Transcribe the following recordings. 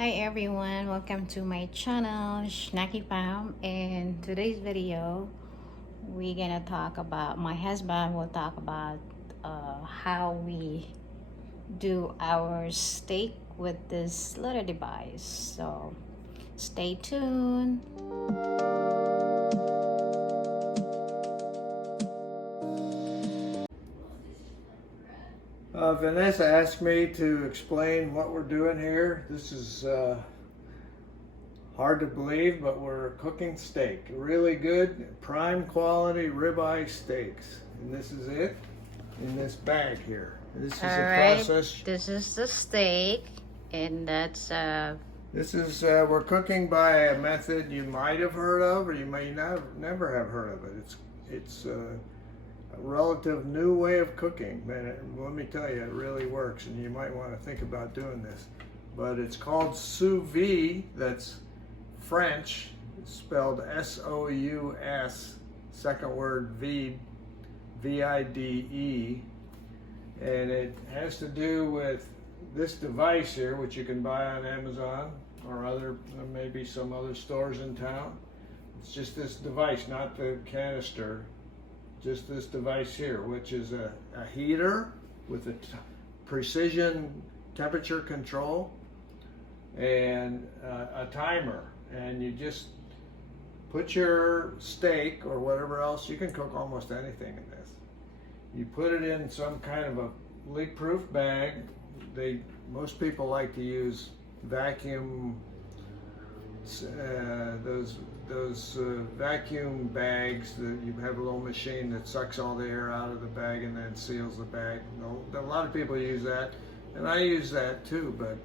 Hi everyone, welcome to my channel Snacky Pam. In today's video we're gonna talk about, my husband will talk about how we do our steak with this little device, so stay tuned. Vanessa asked me to explain what we're doing here. This is hard to believe, but we're cooking steak. Really good, prime quality ribeye steaks. And this is it in this bag here. This is a process. This is the steak, and that's This is, we're cooking by a method you might have heard of, or you may never have heard of it. It's a relative new way of cooking, man. Let me tell you, it really works, and you might want to think about doing this. But it's called sous vide. That's French. It's spelled S-O-U-S. Second word vide, V-I-D-E, and it has to do with this device here, which you can buy on Amazon or maybe some other stores in town. It's just this device, not the canister. Just this device here, which is a heater with a precision temperature control and a timer. And you just put your steak or whatever else, you can cook almost anything in this. You put it in some kind of a leak-proof bag. Most people like to use vacuum, those vacuum bags that you have a little machine that sucks all the air out of the bag and then seals the bag. A lot of people use that, and I use that too, but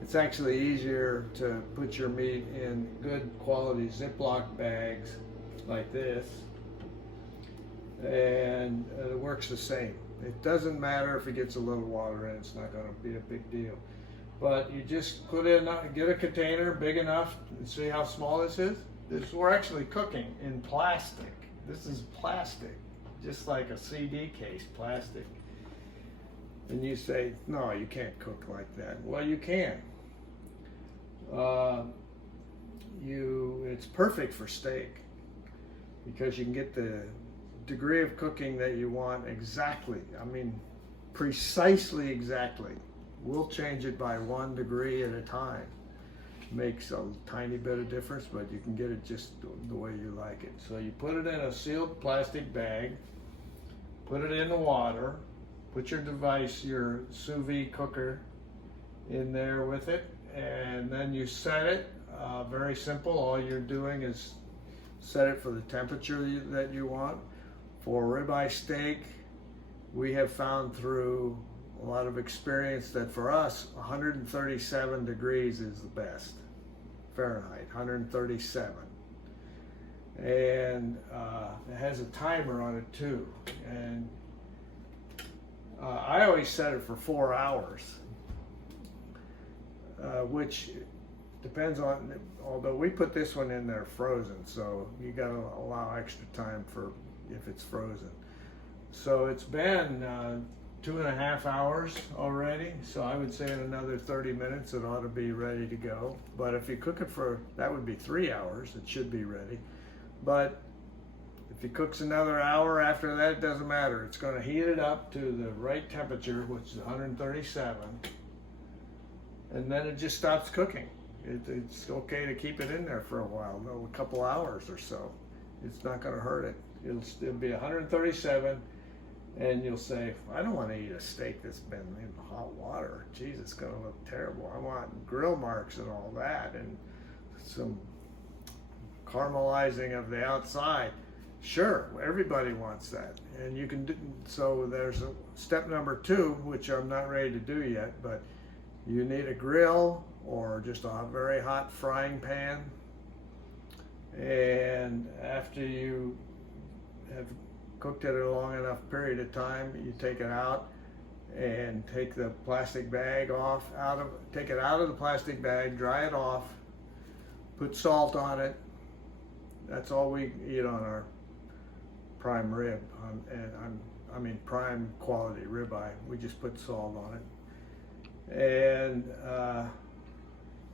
it's actually easier to put your meat in good quality Ziploc bags like this, and it works the same. It doesn't matter if it gets a little water in, it's not going to be a big deal. But you just put in, get a container big enough, and see how small this is? We're actually cooking in plastic. This is plastic, just like a CD case, plastic. And you say, no, you can't cook like that. Well, you can. It's perfect for steak because you can get the degree of cooking that you want exactly. I mean, precisely exactly. We'll change it by 1 degree at a time. Makes a tiny bit of difference, but you can get it just the way you like it. So you put it in a sealed plastic bag, put it in the water, put your device, your sous vide cooker in there with it, and then you set it. Very simple. All you're doing is set it for the temperature that you want. For ribeye steak, we have found through a lot of experience that for us 137 degrees is the best Fahrenheit, 137, and it has a timer on it too, and I always set it for 4 hours, which depends on, although we put this one in there frozen, so you got to allow extra time for if it's frozen. So it's been 2.5 hours already, so I would say in another 30 minutes it ought to be ready to go. But if you cook it for, that would be 3 hours, it should be ready. But if it cooks another hour after that, it doesn't matter. It's going to heat it up to the right temperature, which is 137, and then it just stops cooking. It's okay to keep it in there for a while, a couple hours or so. It's not going to hurt it. It'll be 137. And you'll say, I don't want to eat a steak that's been in hot water. Geez, it's going to look terrible. I want grill marks and all that, and some caramelizing of the outside. Sure, everybody wants that. And you can do, so there's a step number 2, which I'm not ready to do yet, but you need a grill or just a very hot frying pan. And after you have cooked it a long enough period of time, you take it out and take the plastic bag off, take it out of the plastic bag, dry it off, put salt on it. That's all we eat on our prime rib, I mean prime quality ribeye. We just put salt on it, and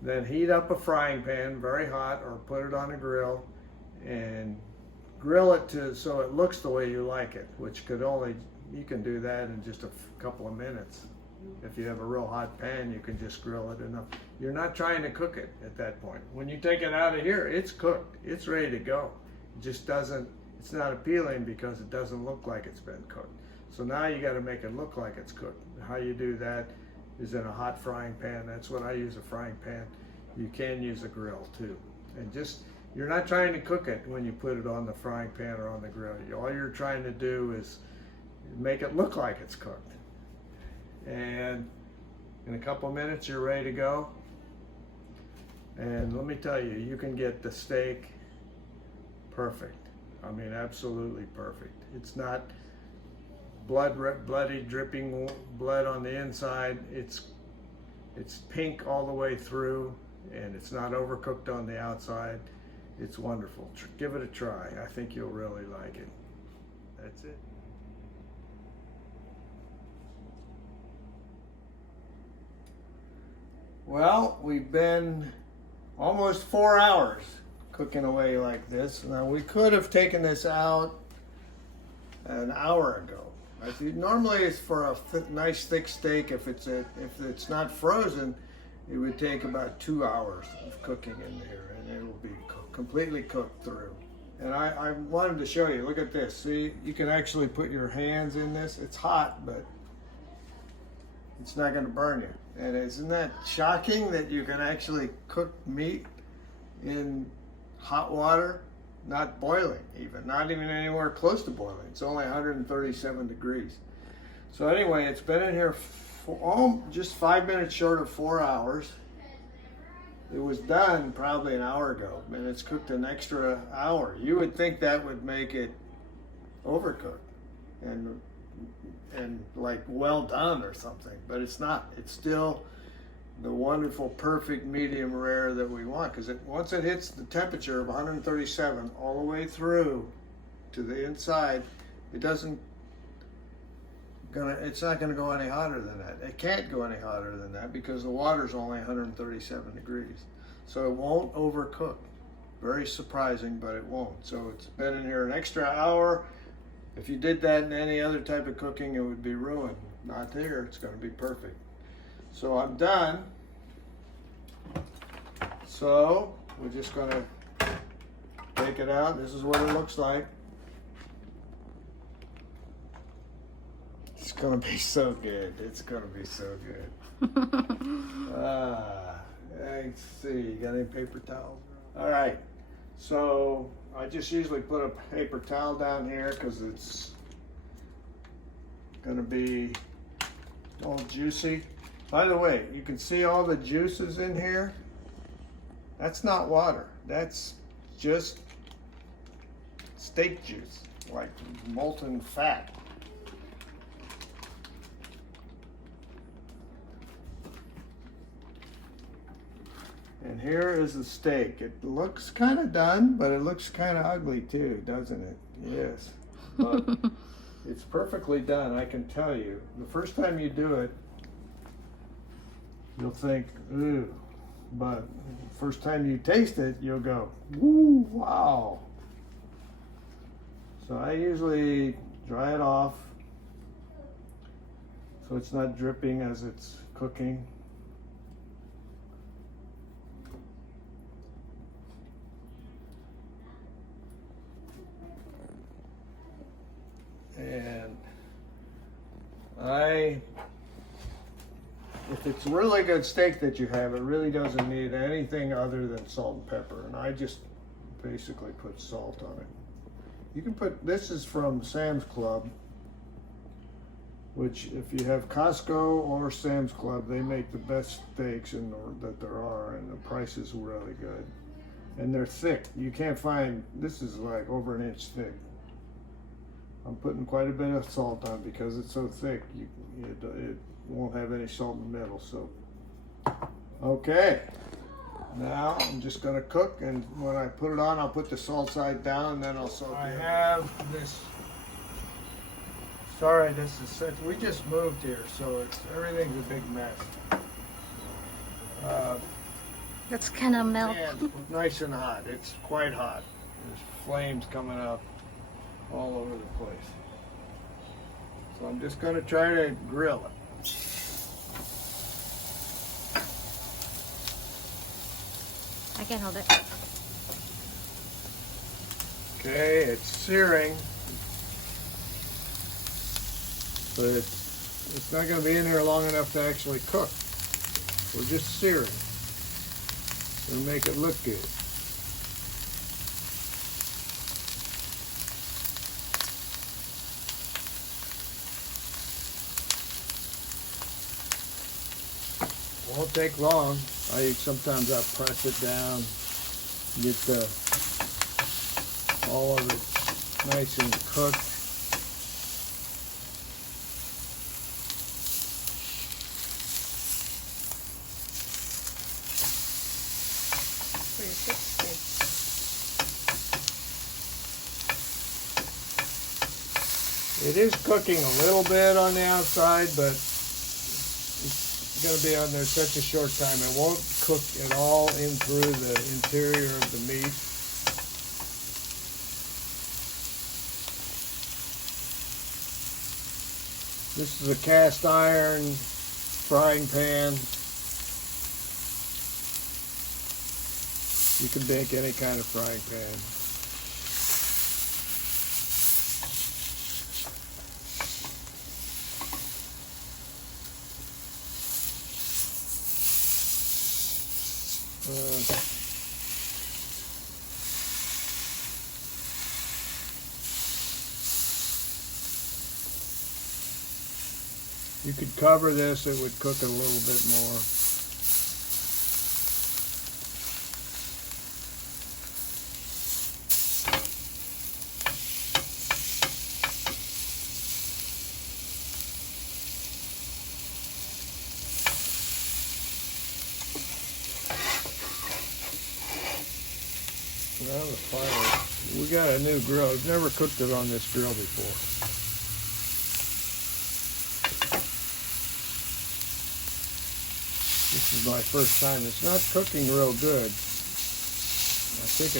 Then heat up a frying pan very hot, or put it on a grill and grill it so it looks the way you like it, which you can do that in just a couple of minutes. If you have a real hot pan, you can just grill it enough. You're not trying to cook it at that point. When you take it out of here, it's cooked. It's ready to go. It just doesn't, it's not appealing because it doesn't look like it's been cooked. So now you got to make it look like it's cooked. How you do that is in a hot frying pan. That's what I use, a frying pan. You can use a grill too. And you're not trying to cook it when you put it on the frying pan or on the grill. All you're trying to do is make it look like it's cooked. And in a couple of minutes, you're ready to go. And let me tell you, you can get the steak perfect. I mean, absolutely perfect. It's not bloody, dripping blood on the inside. It's pink all the way through, and it's not overcooked on the outside. It's wonderful. Give it a try. I think you'll really like it. That's it. Well, we've been almost 4 hours cooking away like this. Now, we could have taken this out an hour ago. Normally, it's for a nice thick steak. If it's not frozen, it would take about 2 hours of cooking in there, and it will be completely cooked through. And I wanted to show you. Look at this. See, you can actually put your hands in this. It's hot, but it's not going to burn you. And isn't that shocking that you can actually cook meat in hot water? Not boiling even, not even anywhere close to boiling. It's only 137 degrees. So anyway, it's been in here for just 5 minutes short of 4 hours. It was done probably an hour ago, and it's cooked an extra hour. You would think that would make it overcooked and like well done or something, but it's not. It's still the wonderful, perfect medium rare that we want, because once it hits the temperature of 137 all the way through to the inside, it's not gonna go any hotter than that. It can't go any hotter than that because the water's only 137 degrees. So it won't overcook. Very surprising, but it won't. So it's been in here an extra hour. If you did that in any other type of cooking, it would be ruined. Not here, it's gonna be perfect. So I'm done. So we're just gonna take it out. This is what it looks like. It's gonna be so good. It's gonna be so good. Let's see, got any paper towels? All right, so I just usually put a paper towel down here because it's gonna be all juicy. By the way, you can see all the juices in here. That's not water. That's just steak juice, like molten fat. And here is the steak. It looks kind of done, but it looks kind of ugly too, doesn't it? Yes. But it's perfectly done, I can tell you. The first time you do it, you'll think, ooh. But first time you taste it, you'll go, ooh, wow. So I usually dry it off so it's not dripping as it's cooking. And if it's really good steak that you have, it really doesn't need anything other than salt and pepper. And I just basically put salt on it. You can put, this is from Sam's Club, which if you have Costco or Sam's Club, they make the best steaks that there are, and the price is really good. And they're thick. You can't find, this is like over an inch thick. I'm putting quite a bit of salt on because it's so thick, it won't have any salt in the middle. So, okay. Now I'm just gonna cook, and when I put it on, I'll put the salt side down, and then I'll salt it. I have this. Sorry, this is such. We just moved here, so everything's a big mess. That's kind of melt. And nice and hot. It's quite hot. There's flames coming up all over the place. So I'm just going to try to grill it. I can hold it. Okay, it's searing, but it's not going to be in there long enough to actually cook. We're just searing. It'll make it look good. Won't take long. Sometimes I press it down, get all of it nice and cooked. It is cooking a little bit on the outside, but it's going to be on there such a short time. It won't cook at all in through the interior of the meat. This is a cast iron frying pan. You can make any kind of frying pan. You could cover this, it would cook a little bit more. Well, the fire, we got a new grill. I've never cooked it on this grill before. This is my first time. It's not cooking real good. I think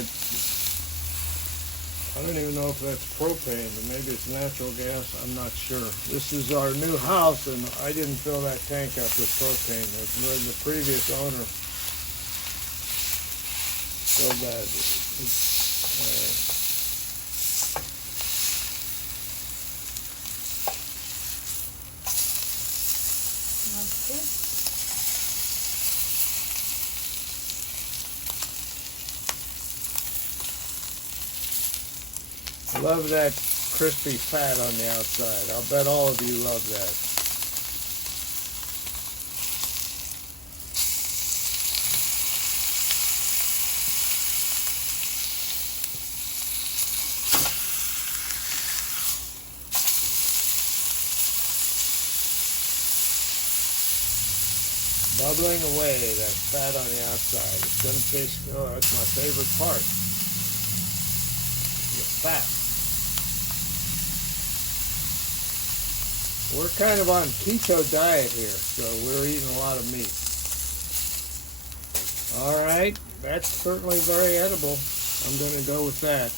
I don't even know if that's propane, but maybe it's natural gas. I'm not sure. This is our new house, and I didn't fill that tank up with propane. The previous owner filled that. That's good. Love that crispy fat on the outside. I'll bet all of you love that. Bubbling away, that fat on the outside. It's going to taste, oh, that's my favorite part. The fat. We're kind of on keto diet here, so we're eating a lot of meat. All right, that's certainly very edible. I'm going to go with that.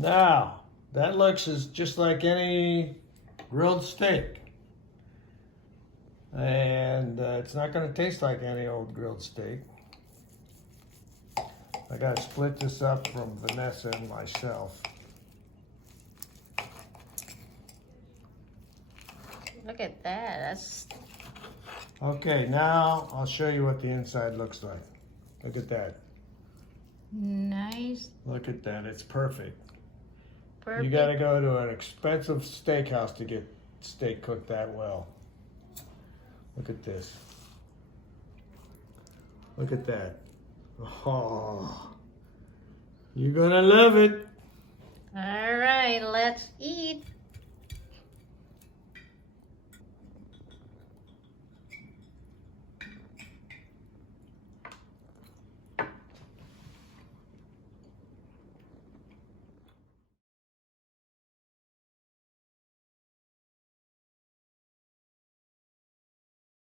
Now, that looks just like any grilled steak. And it's not going to taste like any old grilled steak. I got to split this up from Vanessa and myself. Look at that. That's Okay, now I'll show you what the inside looks like. Look at that. nice. Look at that. It's perfect. Perfect. You got to go to an expensive steakhouse to get steak cooked that well. Look at this. Look at that. Oh, you're gonna love it. All right, let's eat.